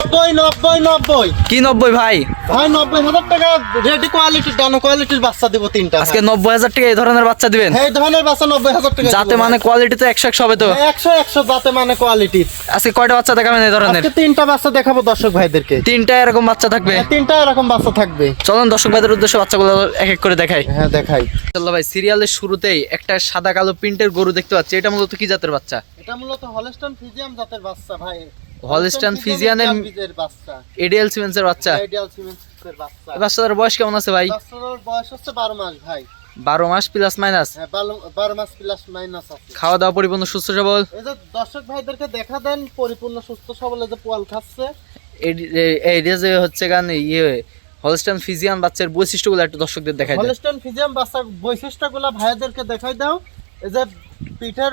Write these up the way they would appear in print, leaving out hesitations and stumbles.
90 কি 90 ভাই? ভাই 90,000 টাকা রেডি কোয়ালিটির ডানো কোয়ালিটির বাচ্চা দেব তিনটা। আজকে 90,000 টাকা এই ধরনের বাচ্চা দিবেন? এই ধরনের বাচ্চা 90,000 টাকা যাতে মানে কোয়ালিটি তো 100 হবে তো? 100 যাতে মানে কোয়ালিটি। আজকে কয়টা বাচ্চা দেখাবেন এই ধরনের? আজকে তিনটা বাচ্চা দেখাবো দর্শক ভাইদেরকে। তিনটা এরকম বাচ্চা থাকবে? তিনটা এরকম বাচ্চা থাকবে। চলুন দর্শক ভাইদের উদ্দেশ্যে বাচ্চাগুলো এক এক করে দেখাই। হ্যাঁ দেখাই। চলো ভাই, সিরিয়ালের শুরুতেই একটা সাদা কালো প্রিন্টের গরু দেখতে পাচ্ছি। এটা মূলত কি জাতের বাচ্চা? এটা মূলত হলস্টাইন ফ্রিজিয়ান জাতের বাচ্চা ভাই। হলস্টাইন ফ্রিজিয়ানের বাচ্চা, এডিএল সিমেন্সের বাচ্চা। আইডিয়াল সিমেন্সের বাচ্চা। এই বাচ্চাটার বয়স কেমন আছে ভাই? বাচ্চাটার বয়স হচ্ছে 12 মাস ভাই। 12 মাস প্লাস মাইনাস? হ্যাঁ 12 মাস প্লাস মাইনাস আছে। খাওয়া দাওয়া পরিপূর্ণ সুস্থ সবল? এই যে দর্শক ভাইদেরকে দেখা দেন পরিপূর্ণ সুস্থ সবল, এই যে পোয়াল খাচ্ছে। এই যে হচ্ছে গান হলস্টাইন ফ্রিজিয়ান বাচ্চার বৈশিষ্ট্যগুলো একটু দর্শকদের দেখাই দাও। হলস্টাইন ফ্রিজিয়ান বাচ্চার বৈশিষ্ট্যগুলো ভাইদেরকে দেখাই দাও। এই যে পিঠের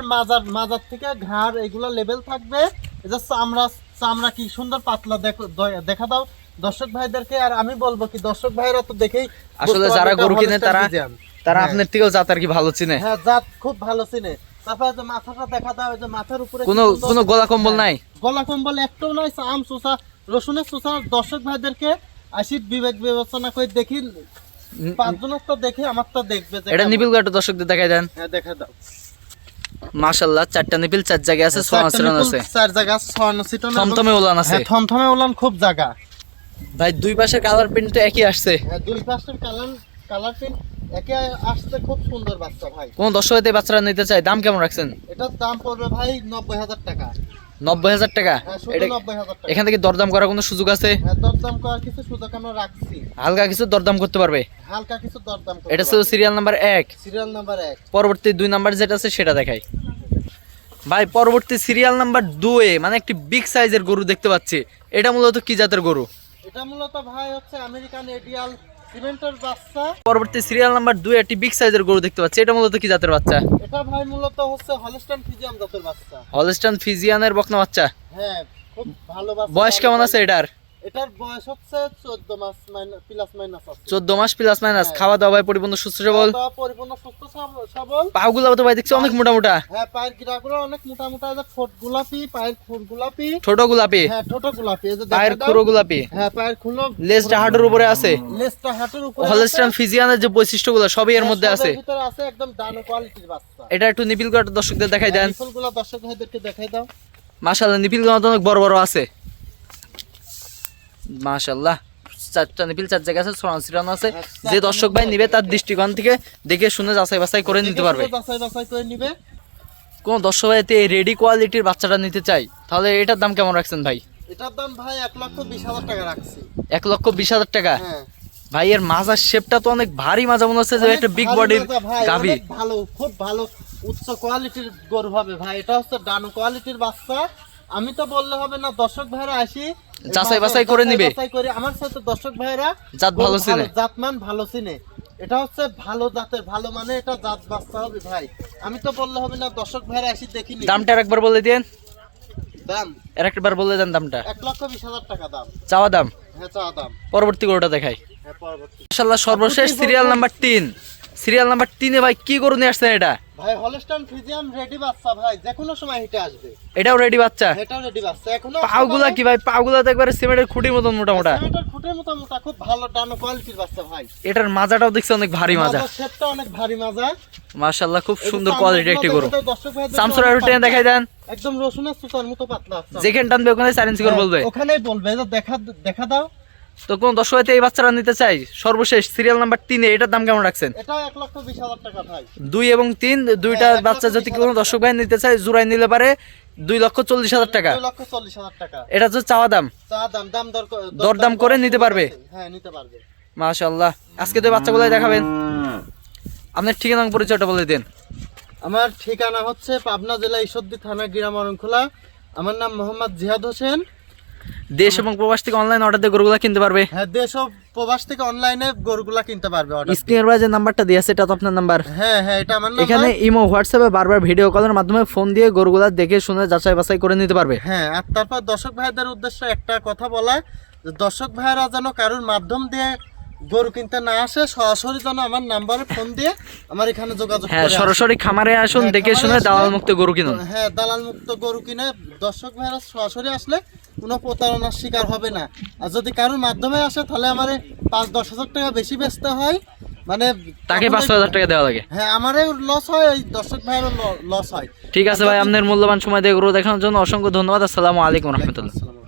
মাজার থেকে ঘাড় এগুলো লেভেল থাকবে। এই যে চামড়া কি সুন্দর পাতলা দেখা দাও দর্শক ভাইদেরকে। আর আমি বলবো কি দর্শক ভাইরা তো দেখেই আসলে যারা গরু কিনে তারা আপনার থেকেও জাত আর কি ভালো চিনে। হ্যাঁ জাত খুব ভালো চিনে। তারপরে যে মাথাটা দেখা দাও, এই যে মাথার উপরে কোনো গলা কম্বল নাই? গলা কম্বল একটাও নাই। আম চোষা রসুনের চোষা দর্শক ভাইদেরকে আসি বিবেক বিবেচনা করে দেখি, পাঁচজনের তো দেখে আমারটা দেখবে। এটা নিপিলগুলো একটু দর্শকদের দেখাই দেন। হ্যাঁ দেখা দাও। মাশাআল্লাহ, চারটা নিপিল, চার জায়গায় আছে, সোয়ানসিরন আছে, চার জায়গা সোয়ানসিরন, থমথমে উলান আছে। হ্যাঁ থমথমে উলান খুব জায়গা ভাই। দুই পাশের কালার প্রিন্ট তো একই আসছে? হ্যাঁ দুই পাশের কালার প্রিন্ট একই আসছে। খুব সুন্দর বাচ্চা ভাই। কোন দর্শক এই বাচ্চারা নিতে চায়, দাম কেমন রাখছেন? এটার দাম পড়বে ভাই 90,000 টাকা। 90,000 টাকা? হ্যাঁ শুধু 90,000 টাকা। এখান থেকে দরদাম করার কোনো সুযোগ আছে? হ্যাঁ দরদাম করার কিছু সুযোগ আমরা রাখছি। হালকা কিছু দরদাম করতে পারবে? হালকা কিছু দরদাম করতে এটা ছিল সিরিয়াল নাম্বার 1। Serial number 1। পরবর্তী 2 নাম্বার যেটা আছে সেটা দেখাই ভাই। পরবর্তী সিরিয়াল নাম্বার 2 মানে একটি বিগ সাইজের গরু দেখতে পাচ্ছি। এটা মূলত কি জাতের গরু? এটা মূলত ভাই হচ্ছে আমেরিকান এডিয়াল সিমেন্টের বাচ্চা। পরবর্তী সিরিয়াল নাম্বার 2 একটি বিগ সাইজের গরু দেখতে পাচ্ছি। এটা মূলত কি জাতের বাচ্চা? এটা ভাই মূলত হচ্ছে হলস্টাইন ফ্রিজিয়ান জাতের বাচ্চা। হলস্টাইন ফ্রিজিয়ানের বকনা বাচ্চা? হ্যাঁ খুব ভালো বাচ্চা। বয়স কেমন আছে এটার? এটার বয়স হচ্ছে 14 মাস প্লাস মাইনাস আছে। 14 মাস প্লাস মাইনাস। খাওয়া দাওয়া ভাই পরিপূর্ণ সুস্থ সবল? খাওয়া পরিপূর্ণ সুস্থ সবল। পাগুলো তো ভাই দেখছি অনেক মোটা মোটা। হ্যাঁ পায়ের গিরাগুলো অনেক মোটা মোটা। এই যে ঠোঁট গোলাপি, পায়ের খুর গোলাপি। ছোট গোলাপি? হ্যাঁ ছোট গোলাপি। এই যে পায়ের খুরো গোলাপি? হ্যাঁ পায়ের খুলো। লেজটা হাঁটুর উপরে আছে? লেজটা হাঁটুর উপরে। হলস্টাইন ফ্রিজিয়ানের যে বৈশিষ্ট্যগুলো সবই এর মধ্যে আছে? এর ভিতরে আছে একদম ডানো কোয়ালিটির বাচ্চা। এটা একটু নিপিল করে দর্শকদের দেখাই দেন। নিপিলগুলো দর্শক ভাইদেরকে দেখাই দাও। মাশাআল্লাহ, নিপিলগুলো তো অনেক বড় বড় আছে। মাশাআল্লাহ, চারটা নিপিল, চার জায়গা আছে, সোয়ানসিরন আছে। যে দর্শক ভাই নিবে তার দৃষ্টিকোণ থেকে দেখে শুনে যাচাই বাছাই করে নিতে পারবে। যাচাই করে নিবে। কোন দর্শক ভাই এই রেডি কোয়ালিটির বাচ্চাটা নিতে চাই, তাহলে এটার দাম কেমন রাখছেন ভাই? এটার দাম ভাই 1,20,000 টাকা রাখছি। 1,20,000 টাকা? হ্যাঁ ভাই এর মাজার শেপটা তো অনেক ভারী মাজা মনে হচ্ছে, যে একটা বিগ বডির গাভী। ভালো, খুব ভালো উচ্চ কোয়ালিটির গরু হবে ভাই। এটা হচ্ছে ডানো কোয়ালিটির বাচ্চা। আমি তো বললে হবে না, দর্শক ভাইরা আসি যাচাই বাছাই করে নিবে। যাচাই করে আমার সাথে দর্শক ভাইরা জাত ভালো চিনে, জাতমান ভালো চিনে। এটা হচ্ছে ভালো জাতের, ভালো মানে এটা জাত বাচ্চা হবে ভাই। আমি তো বললে হবে না, দর্শক ভাইরা আসি দেখি নি। দামটা একবার বলে দেন। দাম একবার বলে দেন দামটা। 1,20,000 টাকা দাম চাওয়া দাম? হ্যাঁ চাওয়া দাম। পরবর্তী গরুটা দেখাই। হ্যাঁ পরবর্তী মাশাআল্লাহ, সর্বশেষ সিরিয়াল নাম্বার 3। সিরিয়াল নাম্বার 3 ভাই কি গরু নিয়ে আসছেন এটা? ভাই হলস্টাইন ফ্রিজিয়ান রেডি বাচ্চা ভাই, যে কোনো সময় হিটে আসবে। এটাও রেডি বাচ্চা? এটাও রেডি বাচ্চা। এখনো পাগুলা কি ভাই? পাগুলা তো একবারে সিমেন্টের খুঁটির মতন মোটা মোটা। সিমেন্টের খুঁটির মতো মোটা, খুব ভালো ডানো কোয়ালিটির বাচ্চা ভাই। এটার মাজাটাও দেখছি অনেক ভারী মাজা। মাজার শেপটা অনেক ভারী মাজা। মাশাআল্লাহ, খুব সুন্দর কোয়ালিটির একটি গরু। দর্শক ভাইদের সামসুরা রুটিনে দেখাই দেন। একদম রসুনের সুতার মতো পাতলা। যেখানে টানবে ওখানে 4 ইঞ্চি করে বলবে? ওখানেই বলবে। এটা দেখা দাও। তো কোন দর্শক ভাই এই বাচ্চারা নিতে চাই, সর্বশেষ সিরিয়াল নাম্বার 3 এটার দাম কেমন রাখছেন? এটা 1,20,000 টাকা ভাই। 2 এবং 3 দুইটা বাচ্চা যদি কোনো দর্শক ভাই নিতে চায়, জোড়ায় নিলে পারে 2,40,000 টাকা। 2,40,000 টাকা। এটা হচ্ছে চাওয়া দাম। দাম দরদাম করে নিতে পারবে? হ্যাঁ নিতে পারবে। মাশাআল্লাহ, আজকে তো বাচ্চাগুলাই দেখাবেন। আপনার ঠিকানা পরিচয়টা বলে দেন। আমার ঠিকানা হচ্ছে পাবনা জেলা ঈশ্বরদী থানা গ্রাম অরণখোলা। আমার নাম মোহাম্মদ জিহাদ হোসেন। দেশ এবং প্রবাস থেকে অনলাইন অর্ডার দিয়ে গরুগুলা কিনতে পারবে? হ্যাঁ দেশ ও প্রবাস থেকে অনলাইনে গরুগুলা কিনতে পারবে। স্ক্রিনের বাইরে যে নাম্বারটা দিয়েছে এটা তো আপনার নাম্বার? হ্যাঁ হ্যাঁ এটা আমার নাম্বার। এখানে ইমো হোয়াটসঅ্যাপে বারবার ভিডিও কলের মাধ্যমে ফোন দিয়ে গরুগুলা দেখে শুনে যাচাই বাছাই করে নিতে পারবে। হ্যাঁ আর তারপর দর্শক ভাইদের উদ্দেশ্যে একটা কথা বলা, যে দর্শক ভাইরা যেন কারোর মাধ্যম দিয়ে গরু কিনতে না আসে সরাসরি যেন আমার নাম্বারে ফোন দিয়ে আমার এখানে যোগাযোগ হ্যাঁ, করে আসে। সরাসরি খামারে আসুন, হ্যাঁ, দেখে খামারে শুনে আসলে- দালাল মুক্ত গরু কিনুন। হ্যাঁ, দালাল মুক্ত গরু কিনে দর্শক ভাইরা সরাসরি আসলে কোনো প্রতারণার শিকার হবে না। আর যদি কারোর মাধ্যমে আসে তাহলে আমার 5-10 হাজার টাকা বেশি বেচতে হয়, মানে তাকে তখন 5,000 টাকা দেওয়া লাগে। হ্যাঁ, আমারও লস হয়, ওই দর্শক ভাইয়েরও লস হয়। ঠিক আছে ভাই, আপনার মূল্যবান সময় দিয়ে গরু দেখানোর জন্য অসংখ্য ধন্যবাদ। আসসালামু আলাইকুম রহমতুল্লাহ। আসসালামু আলাইকুম।